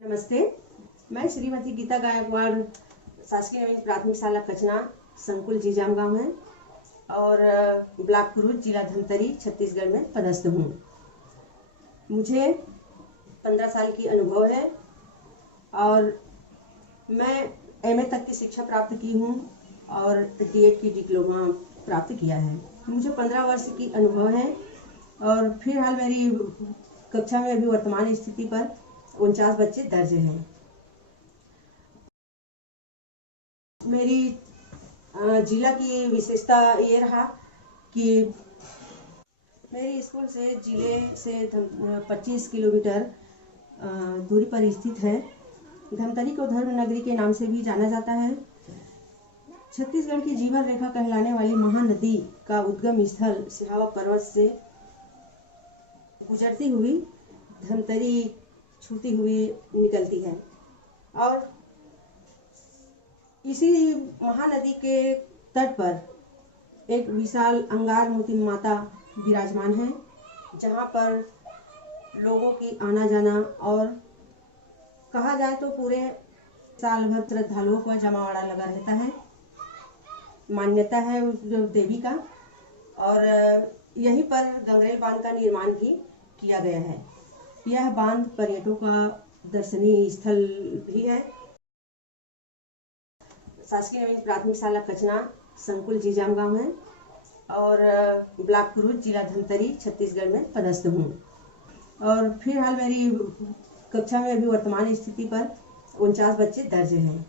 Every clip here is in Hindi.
नमस्ते, मैं श्रीमती गीता गायकवाड़, शासकीय नवीन प्राथमिक शाला कचना, संकुल जीजाम गाँव है और ब्लॉक कुरुद, जिला धमतरी, छत्तीसगढ़ में पदस्थ हूँ। मुझे 15 साल की अनुभव है और मैं एमए तक की शिक्षा प्राप्त की हूँ और डीएड की डिप्लोमा प्राप्त किया है। मुझे 15 वर्ष की अनुभव है और फिलहाल मेरी कक्षा में अभी वर्तमान स्थिति पर 49 बच्चे दर्ज हैं। मेरी जिला की विशेषता ये रहा कि मेरी स्कूल से जिले से 25 किलोमीटर दूरी पर स्थित है। धमतरी को धर्म नगरी के नाम से भी जाना जाता है। छत्तीसगढ़ की जीवन रेखा कहलाने वाली महानदी का उद्गम स्थल सिहावा पर्वत से गुजरती हुई धमतरी छूती हुई निकलती है और इसी महानदी के तट पर एक विशाल अंगार मोती माता विराजमान है, जहाँ पर लोगों की आना जाना और कहा जाए तो पूरे साल भर श्रद्धालुओं का जमावड़ा लगा रहता है। मान्यता है उस देवी का और यहीं पर गंगरेल बांध का निर्माण भी किया गया है। यह बांध पर्यटकों का दर्शनीय स्थल भी है। शासकीय नवीन प्राथमिक शाला कचना, संकुल जीजाम गाँव है और ब्लॉक कुरुद, जिला धमतरी, छत्तीसगढ़ में पदस्थ हूँ और फिलहाल मेरी कक्षा में अभी वर्तमान स्थिति पर 49 बच्चे दर्ज हैं।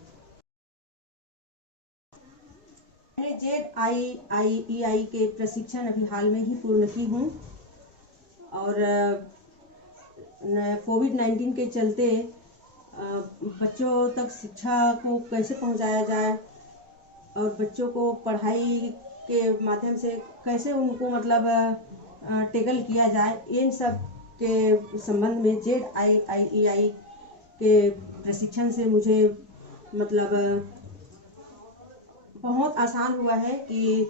मैंने ZIIEI के प्रशिक्षण अभी हाल में ही पूर्ण की हूँ और कोविड-19 के चलते बच्चों तक शिक्षा को कैसे पहुंचाया जाए और बच्चों को पढ़ाई के माध्यम से कैसे उनको टैकल किया जाए, इन सब के संबंध में ZIIEI के प्रशिक्षण से मुझे बहुत आसान हुआ है कि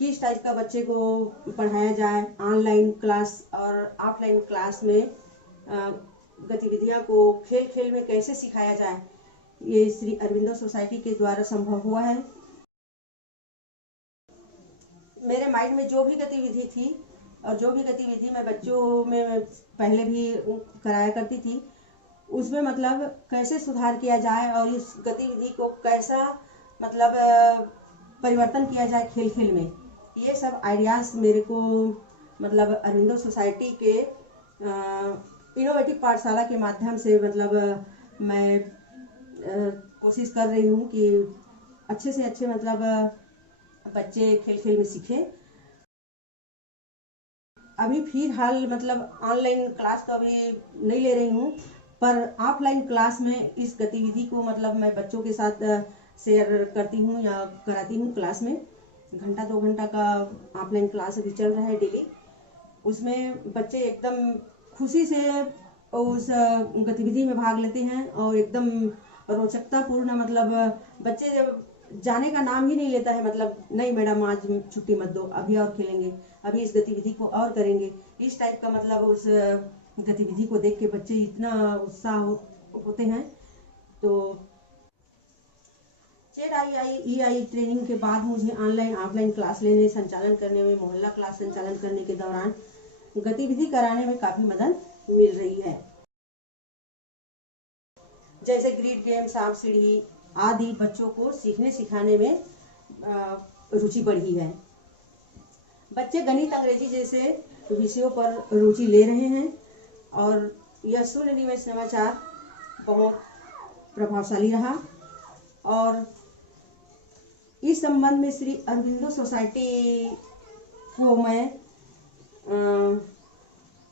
किस टाइप का बच्चे को पढ़ाया जाए। ऑनलाइन क्लास और ऑफलाइन क्लास में गतिविधियां को खेल खेल में कैसे सिखाया जाए, ये श्री अरविंदो सोसाइटी के द्वारा संभव हुआ है। मेरे माइंड में जो भी गतिविधि थी और जो भी गतिविधि मैं बच्चों में पहले भी कराया करती थी, उसमें कैसे सुधार किया जाए और इस गतिविधि को कैसा परिवर्तन किया जाए खेल खेल में, ये सब आइडियाज मेरे को अरविंदो सोसाइटी के इनोवेटिव पाठशाला के माध्यम से मैं कोशिश कर रही हूँ कि अच्छे से अच्छे बच्चे खेल खेल में सीखें। अभी फिलहाल ऑनलाइन क्लास तो अभी नहीं ले रही हूँ, पर ऑफलाइन क्लास में इस गतिविधि को मैं बच्चों के साथ शेयर करती हूँ या कराती हूँ। क्लास में घंटा 2 घंटा का ऑफलाइन क्लास अभी चल रहा है डेली। उसमें बच्चे एकदम खुशी से उस गतिविधि में भाग लेते हैं और एकदम रोचकता पूर्ण बच्चे जब जाने का नाम ही नहीं लेता है, नहीं मैडम आज छुट्टी मत दो, अभी और खेलेंगे, अभी इस गतिविधि को और करेंगे। इस टाइप का उस गतिविधि को देख के बच्चे इतना उत्साह होते हैं। तो ZIIEI ट्रेनिंग के बाद मुझे ऑनलाइन ऑफलाइन क्लास लेने, संचालन करने में, मोहल्ला क्लास संचालन करने के दौरान गतिविधि कराने में काफ़ी मदद मिल रही है। जैसे ग्रिड गेम, सांप सीढ़ी आदि बच्चों को सीखने सिखाने में रुचि बढ़ी है। बच्चे गणित, अंग्रेजी जैसे विषयों पर रुचि ले रहे हैं और यह शून्य निवेश नवाचार बहुत प्रभावशाली रहा और इस संबंध में श्री अरविंदो सोसाइटी को मैं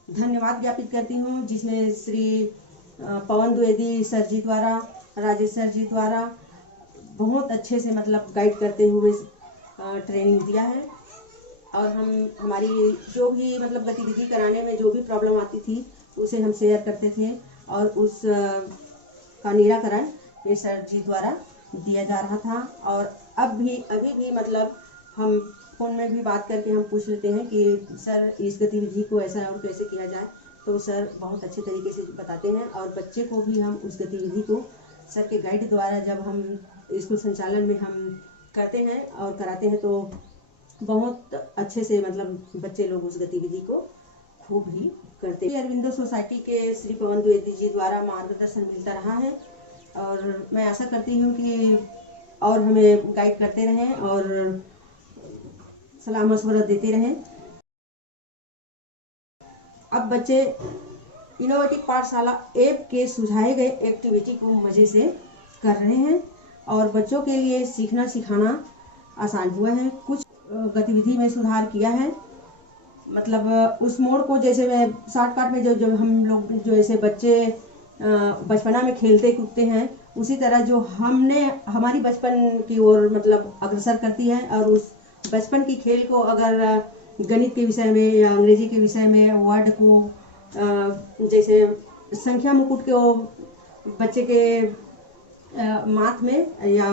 धन्यवाद ज्ञापित करती हूँ, जिसमें श्री पवन द्विवेदी सर जी द्वारा, राजेश सर जी द्वारा बहुत अच्छे से गाइड करते हुए ट्रेनिंग दिया है और हमारी जो भी गतिविधि कराने में जो भी प्रॉब्लम आती थी उसे हम शेयर करते थे और उस का निराकरण ये सर जी द्वारा दिया जा रहा था। और अभी भी हम फ़ोन में भी बात करके हम पूछ लेते हैं कि सर इस गतिविधि को ऐसा और कैसे किया जाए, तो सर बहुत अच्छे तरीके से बताते हैं और बच्चे को भी हम उस गतिविधि को सर के गाइड द्वारा जब हम स्कूल संचालन में हम करते हैं और कराते हैं तो बहुत अच्छे से मतलब बच्चे लोग उस गतिविधि को खूब ही करते हैं। अरविंदो सोसाइटी के श्री पवन द्विवेदी जी द्वारा मार्गदर्शन मिलता रहा है और मैं आशा करती हूँ कि और हमें गाइड करते रहें और सलाह मशवरा देते रहें। अब बच्चे इनोवेटिव पाठशाला ऐप के सुझाए गए एक्टिविटी को मज़े से कर रहे हैं और बच्चों के लिए सीखना सिखाना आसान हुआ है। कुछ गतिविधि में सुधार किया है, मतलब उस मोड़ को जैसे मैं शॉर्टकट में जो हम लोग जो ऐसे बच्चे बचपना में खेलते कूदते हैं उसी तरह जो हमने हमारी बचपन की ओर मतलब अग्रसर करती है और उस बचपन की खेल को अगर गणित के विषय में या अंग्रेजी के विषय में वर्ड को जैसे संख्या मुकुट को बच्चे के माथ में या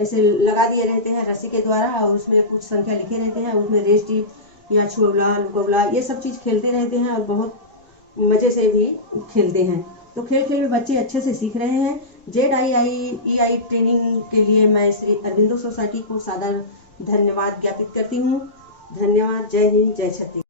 ऐसे लगा दिए रहते हैं रस्सी के द्वारा और उसमें कुछ संख्या लिखे रहते हैं, उसमें रेस्टी या छुआ लुकौला ये सब चीज़ खेलते रहते हैं और बहुत मज़े से भी खेलते हैं। तो खेल खेल में बच्चे अच्छे से सीख रहे हैं। ZIIEI ट्रेनिंग के लिए मैं श्री अरविंदो सोसाइटी को सादर धन्यवाद ज्ञापित करती हूँ। धन्यवाद। जय हिंद, जय छत्तीसगढ़।